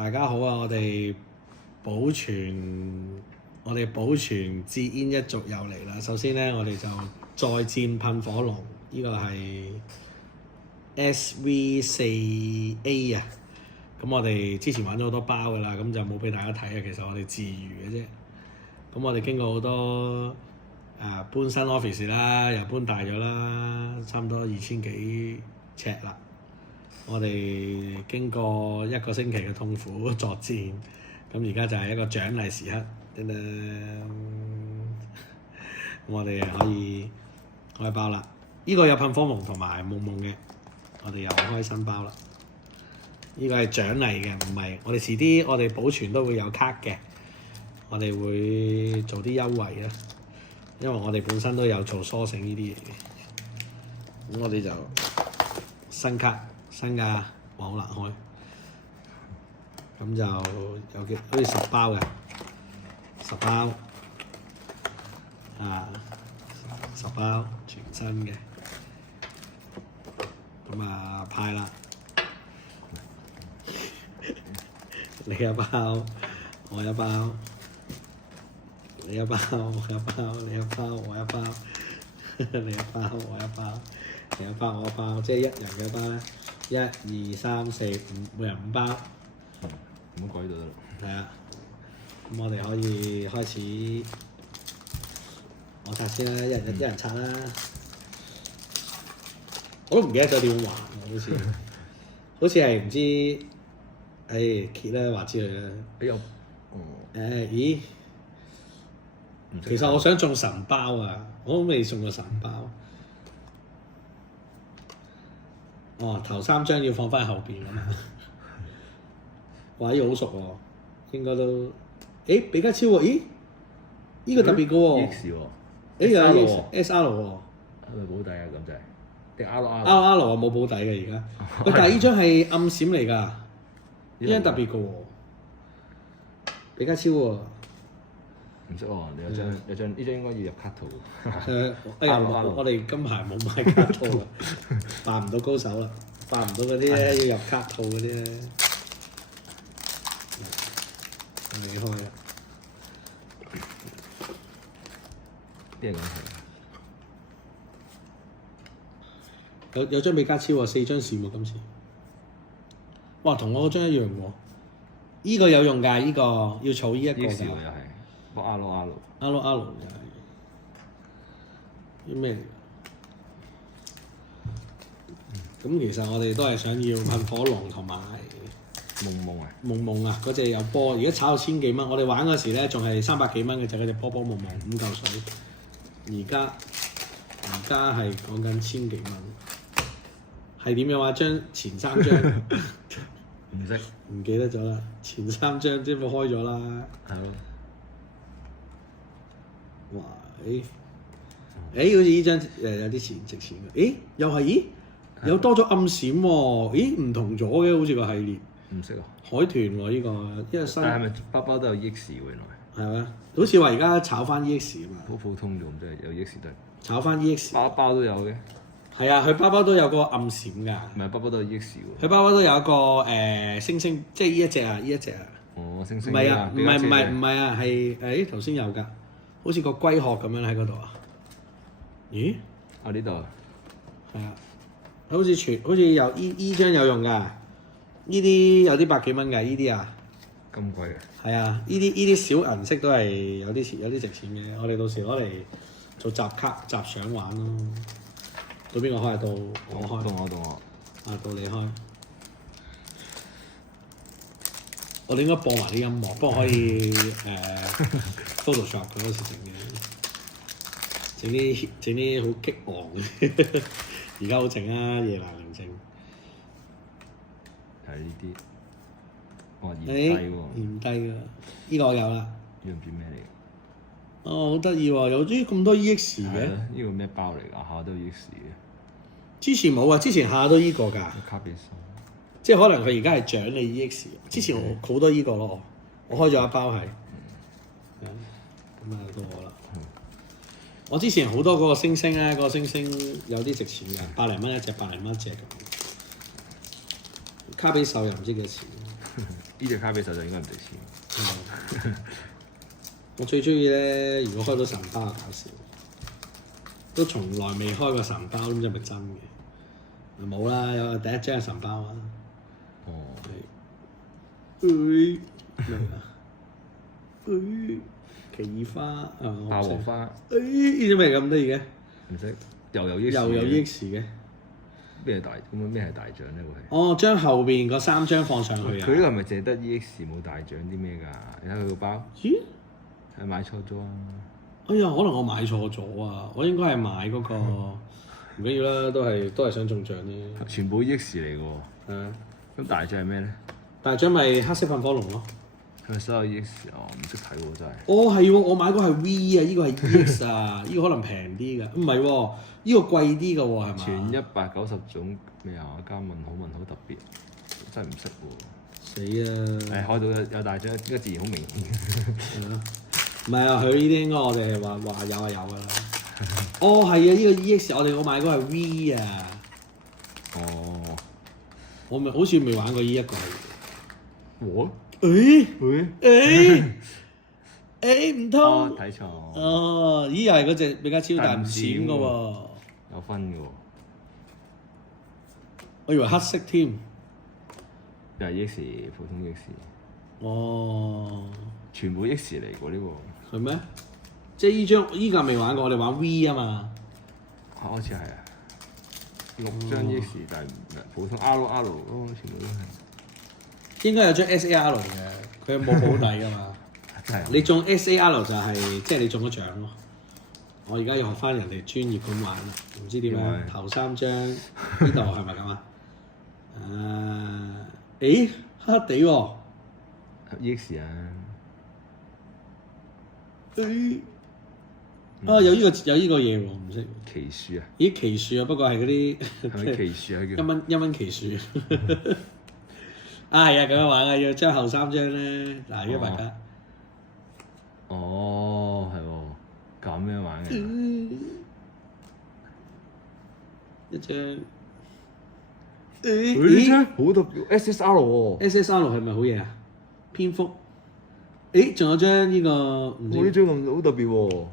大家好啊！我哋保存節煙一族又嚟啦。首先咧，我哋就再戰噴火龍，呢、個係 SV4A 啊。咁我哋之前玩咗好多包噶啦，咁就冇俾大家睇啊。其實我哋自娛嘅啫。咁我哋經過好多搬新 office 啦，又搬大咗啦，差唔多2000幾尺啦。我哋經過一個星期嘅痛苦作戰，咁而家就係一個獎勵時刻，我哋可以開包啦。呢個有噴火龍同埋夢夢嘅，我哋又開新包啦。呢個係獎勵嘅，唔係我哋遲啲我哋保存都會有卡嘅，我哋會做啲優惠啦，因為我哋本身都有做梳醒呢啲嘢嘅。咁我哋就新卡。新㗎，哇好難開，咁就有嘅，好似10包嘅，10包10包全新嘅，咁派啦，你一包，我一包，你一包，我一包，你一包，我一包，你一包，我一包，你一包，我一包，即係一人嘅包咧。1、2、3、4、5，每人5包。咁改到得啦。係啊，咁我哋可以開始，我拆先啦，一人拆啦。我都唔記得咗點玩喎，好似係唔知，揭啦話之類啦。咦？其實我想中神包啊，我都未送過神包。頭3張要放翻後邊㗎嘛？哇！呢個好熟喎，應該都比卡超喎，咦？呢個特別嘅喎。X 喎。有 SR 喎。係咪保底啊？咁就係。定 RR？RR 啊冇保底嘅而家。但係呢張係暗閃嚟㗎，呢張特別嘅喎。比卡超喎。唔識喎，你有張呢張應該要入卡套。我哋今排冇買卡套啊，扮唔到高手啦，扮唔到嗰啲咧要入卡套嗰啲咧。未開啊！啲人講係。有張比卡超喎，4張閃喎今次。哇，同我嗰張一樣喎。依個有用㗎，依個要儲依一個㗎。又係。個 RR 就係啲咩嚟㗎？咁其實我哋都係想要噴火龍同埋夢啊！嗰隻有波，而家炒到1000幾蚊。我哋玩嗰時咧仲係300幾蚊嘅，就嗰隻波夢5嚿水。而家係講緊1000幾蚊，係點樣話？將前3張唔記得咗啦，前3張即係冇開咗啦。係咯。哇！好似呢張有啲錢值錢嘅。又係有多咗暗閃喎。唔同咗嘅，好似個系列。唔識啊。海豚喎呢個，因為新。但係咪包包都有 EX 喎原來？係咩？好似話而家炒翻 EX 啊嘛。好普通啫，唔真係有 EX 都係。炒翻 EX。包都有嘅。係啊，佢包包都有個暗閃㗎。唔係包包都有 EX 喎。佢包包都有一個星星，即係呢一隻啊，呢一隻啊。哦，星星。唔係啊，唔係啊，係頭先有㗎。好似個龜殼咁樣喺嗰度啊？咦？呢度。係啊，好似有依張有用㗎，呢啲有啲百幾蚊㗎，呢啲啊。咁貴嘅。係啊，呢啲小銀色都係有啲值錢嘅，我哋到時攞嚟做集卡集相玩咯。到邊個開？到我開。到我。到你開。我哋應該播埋啲音樂，不過可以Photoshop 嗰時整啲好激昂嘅。而家好靜啊，夜闌寧靜。係呢啲。嫌低喎。嫌低㗎，呢個我有啦。呢個唔知咩嚟？好得意喎！有啲咁多 EX 嘅。呢個咩包嚟㗎？下都 EX 嘅。之前冇啊，之前下都依個㗎。卡比數。即係可能佢而家係獎你 EX。之前我好多依個咯，我開咗一包係。咁到我啦。我之前好多嗰個星星咧，嗰個星星有啲值錢㗎，100零蚊一隻，100零蚊一隻咁。卡比獸又唔知幾多錢。呢隻卡比手就應該唔值錢。我最中意咧，如果開到神包就搞笑，都從來未開過神包，咁就係咪真嘅？冇啦，有第一張係神包啊！哦，咩啊？奇異花啊！爆黃花。呢啲咩咁得意嘅？唔識，又有 EX 又有 EX 嘅。咩係大？咁咩係大獎咧？會係？哦，將後邊嗰3張放上去啊！佢呢個係咪淨係得 EX 冇大獎啲咩㗎？你睇佢個包，咦？係買錯咗啊！哎呀，可能我買錯咗啊！我應該係買嗰個，唔緊要啦，都係想中獎啫。全部 EX 嚟㗎喎。係啊。咁大獎係咩咧？大獎咪黑色噴火龍咯。係咪所有 EX？哦，唔識睇喎真係。哦，係喎，我買個係 V 啊，呢個係 EX 啊，呢個可能平啲㗎。唔係喎，呢個貴啲㗎喎，係嘛？全190種咩啊？加問好特別，真係唔識喎。死啊！開到有大獎，應該自然好明顯。係啊，唔係啊，佢呢啲應該我哋係話有啊有㗎啦。哦，係啊，呢個 EX 我買嗰個係 V 啊。哦，我好似未玩過呢一個。我？唔通？哦，睇錯。哦，咦又係嗰隻比較超大唔閃㗎喎。有分㗎喎。我以為黑色添。又係 EX，普通 EX。哦。全部 EX 嚟喎呢個。係咩？即係依個未玩過，我哋玩 V 啊嘛。好似係啊。6張 EX，但係唔係普通 RR 咯，全部都係。應該有張 SAR 嘅，佢冇保底㗎嘛。係。你中 SAR 就係即係你中咗獎咯。我而家要學翻人哋專業咁玩啦，唔知點樣頭3張呢度係咪咁啊？黑黑地喎。EX 啊。有呢個嘢喎，唔識。奇樹啊？咦，奇樹啊，不過係嗰啲係咪奇樹啊？叫1蚊奇樹。係啊，咁樣玩啊，要將後3張咧，嗱100卡。哦，係喎，咁樣玩嘅。一張。呢張好特別 SSR 喎。SSR 係咪好嘢啊？蝙蝠。仲有張呢個唔知。呢張咁好特別喎。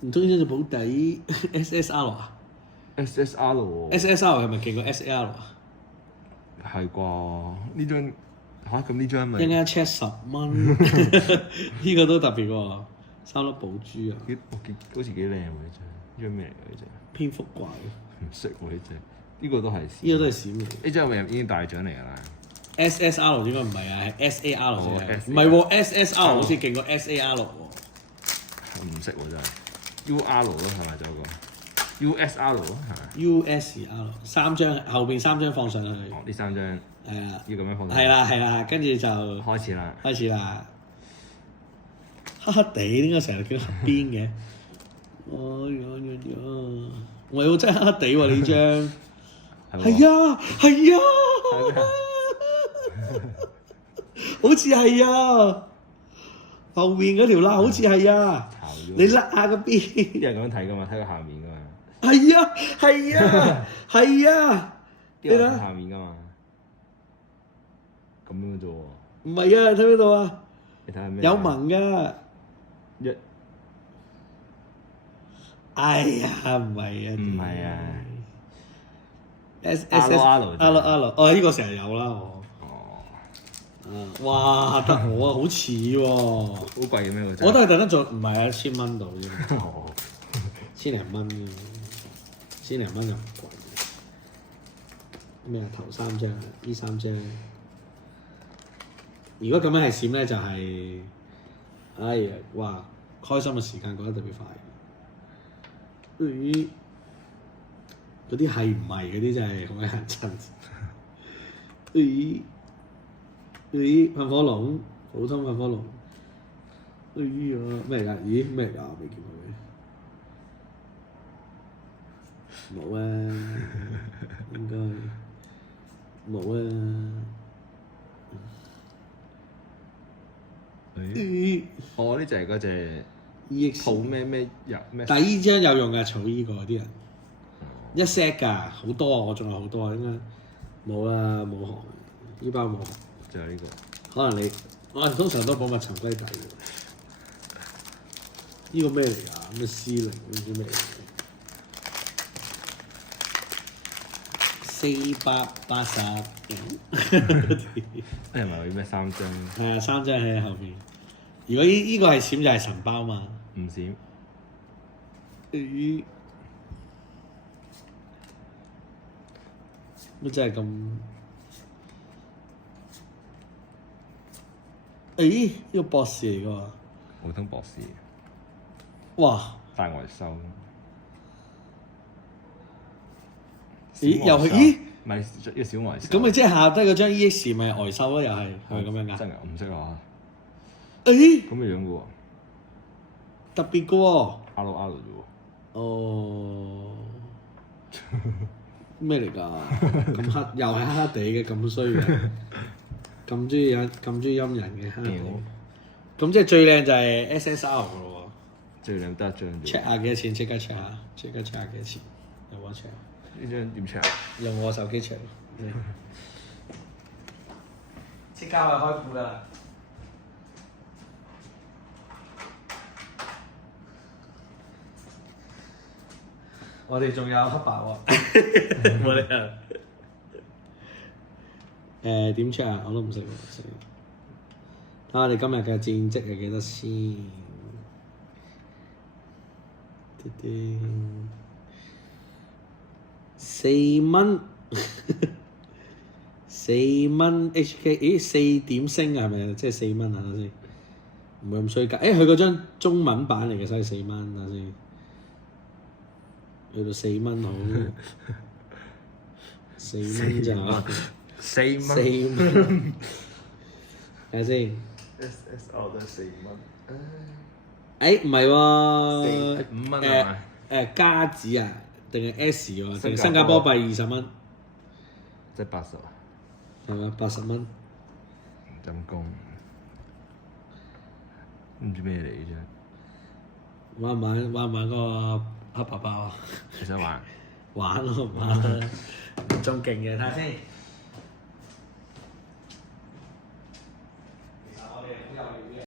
唔通呢張就保底 SSR 啊 ？SSR 喎。SSR 係咪勁過 SAR 啊？係啩？呢張嚇咁呢張咪？一間 check 10蚊，呢個都特別喎，3粒寶珠啊！好似幾靚喎呢張，呢張咩嚟㗎呢張？蝙蝠怪。唔識喎呢張，呢個都係。呢個都係閃嚟。呢張係咪已經大獎嚟㗎啦？SSR 應該唔係啊，係 SAR 啫。唔 SAR 係喎，SSR 好似勁過 SAR 喎。唔識喎真係。UR 咯係咪仲有個？USR 咯係咪？USR 3張後邊3張放上去。哦，呢3張。係啊。要咁樣放。係啦，跟住就開始啦。黑黑地點解成日叫黑邊嘅？我又真係黑黑地喎呢張。係啊，好似係啊，後面嗰條罅好似係啊，你甩下個邊。啲人咁樣睇㗎嘛，睇佢下面㗎嘛。係啊，啲人睇下面㗎嘛。咁樣啫喎。唔係啊，睇嗰度啊。你睇下咩？有紋㗎。哎呀，唔係啊。唔係啊。SSR 哦，呢個成日有啦我。哇，得我啊，好似喎。好貴嘅咩？我都係特登做，唔係啊，1000蚊度啫。千零蚊啫，千零蚊又唔貴。咩啊？頭3張，呢3張。如果咁樣係閃咧，就係，哎呀，哇！開心嘅時間過得特別快。嗰啲係唔係嗰啲真係好鬼人憎。噴火龍，普通噴火龍。咩嚟㗎？咦，咩嚟㗎？未見過佢。冇啊，應該冇啊。呢就係嗰隻 EX 套咩咩。但係依張有用㗎，儲依個啲人一 set 㗎，好多啊！我仲有好多啊，應該冇啦，冇學，依包冇學。就係呢個。可能我通常都保密沉低底嘅。呢個咩嚟㗎？咩 C0唔知咩嚟嘅？480係咪有咩3張？係啊，3張喺後面。如果呢個係閃就係神包嘛。唔閃。乜真係咁？呢個博士嚟㗎喎。普通博士。哇！大外收。咦？又係咦？咪一個小外收。咁咪即係下低嗰張 EX 咪外收咯，又係係咪咁樣㗎？真係我唔識啊。誒！咁嘅樣嘅喎。特別嘅喎。R 啫喎。哦。咩嚟㗎？咁黑又係黑黑地嘅，咁衰嘅，咁中意陰人嘅黑地。咁即係最靚就係 SSR 嘅咯喎。最靚得一張啫。check 下幾多錢？即刻 check 下，即刻 check 下幾多錢？有冇 check？呢張點 check 啊？用我手機 check。即刻可以開庫啦！我哋仲有黑白喎，冇理由。點 check 啊？我都唔識喎，睇下我哋今日嘅戰績係幾多先？4蚊，4蚊 HK， 咦4點升啊？係咪即係4蚊啊？睇下先，唔會咁衰格。佢嗰張中文版嚟嘅，所以4蚊，睇下先。去到4蚊好，4蚊咋？4蚊。4蚊，睇下先。SSR 都係4蚊。唔係喎5蚊係咪？加紙啊，定係 S 喎？定係新加坡幣20蚊？即係80啊？係咪80蚊？陰公，唔知咩嚟嘅啫。玩唔玩嗰個黑白包啊？你想玩？玩咯，玩啦，仲勁嘅，睇下先。